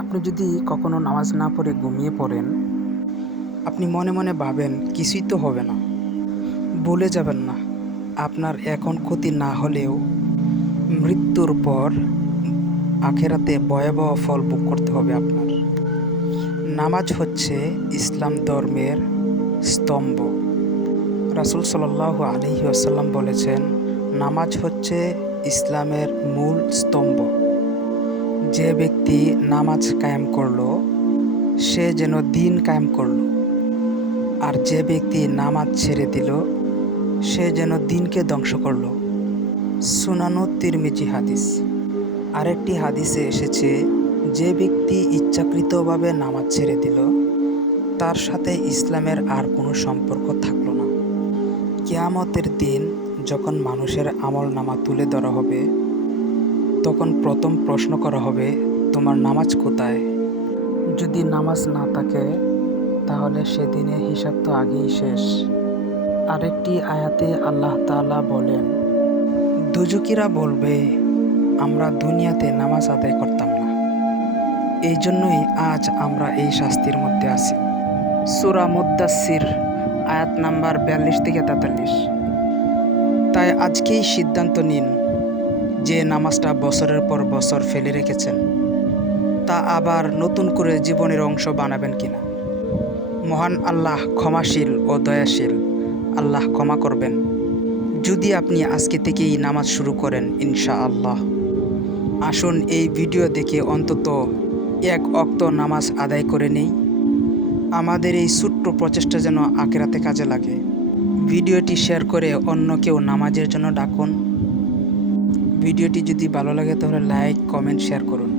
আপনি যদি কখনো নামাজ না পড়ে ঘুমিয়ে পড়েন, আপনি মনে মনে ভাবেন, কিছুই তো হবে না। বলে যাবেন না, আপনার এখন ক্ষতি না হলেও মৃত্যুর পর আখেরাতে ভয়াবহ ফল ভোগ করতে হবে আপনার। নামাজ হচ্ছে ইসলাম ধর্মের স্তম্ভ। রাসুল সাল্লাহ আলহি আসাল্লাম বলেছেন, নামাজ হচ্ছে ইসলামের মূল স্তম্ভ। যে ব্যক্তি নামাজ কায়েম করল, সে যেন দিন কায়েম করল। আর যে ব্যক্তি নামাজ ছেড়ে দিল, সে যেন দিনকে ধ্বংস করল। সুনানো তিরমিজি হাদিস। আরেকটি হাদিসে এসেছে, যে ব্যক্তি ইচ্ছাকৃতভাবে নামাজ ছেড়ে দিল, তার সাথে ইসলামের আর কোনো সম্পর্ক থাকল না। কেয়ামতের দিন যখন মানুষের আমল নামা তুলে ধরা হবে, তখন প্রথম প্রশ্ন করা হবে তোমার নামাজ কোথায়? যদি নামাজ না থাকে তাহলে সেদিনে হিসাব তো আগেই শেষ। আরেকটি আয়াতে আল্লাহ তাআলা বলেন দুজুকিরা বলবে আমরা দুনিয়াতে নামাজ আদায় করতাম না। এই জন্যই আজ আমরা এই শাস্তির মধ্যে আছি। সুরা মুদাসির আয়াত নাম্বার বিয়াল্লিশ থেকে তেতাল্লিশ। তাই আজকেই সিদ্ধান্ত নিন যে নামাজটা বছরের পর বছর ফেলে রেখেছেন। তা আবার নতুন করে জীবনের অংশ বানাবেন কিনা? মহান আল্লাহ ক্ষমাশীল ও দয়াশীল, আল্লাহ ক্ষমা করবেন। যদি আপনি আজকে থেকেই নামাজ শুরু করেন ইনশা আল্লাহ আসুন এই ভিডিও দেখে অন্তত এক অক্ত নামাজ আদায় করে নেই। আমাদের এই ছোট্ট প্রচেষ্টা যেন আকেরাতে কাজে লাগে। ভিডিওটি শেয়ার করে অন্য কেউ নামাজের জন্য ডাকুন। ভিডিওটি যদি ভালো লাগে তাহলে লাইক, কমেন্ট, শেয়ার করুন।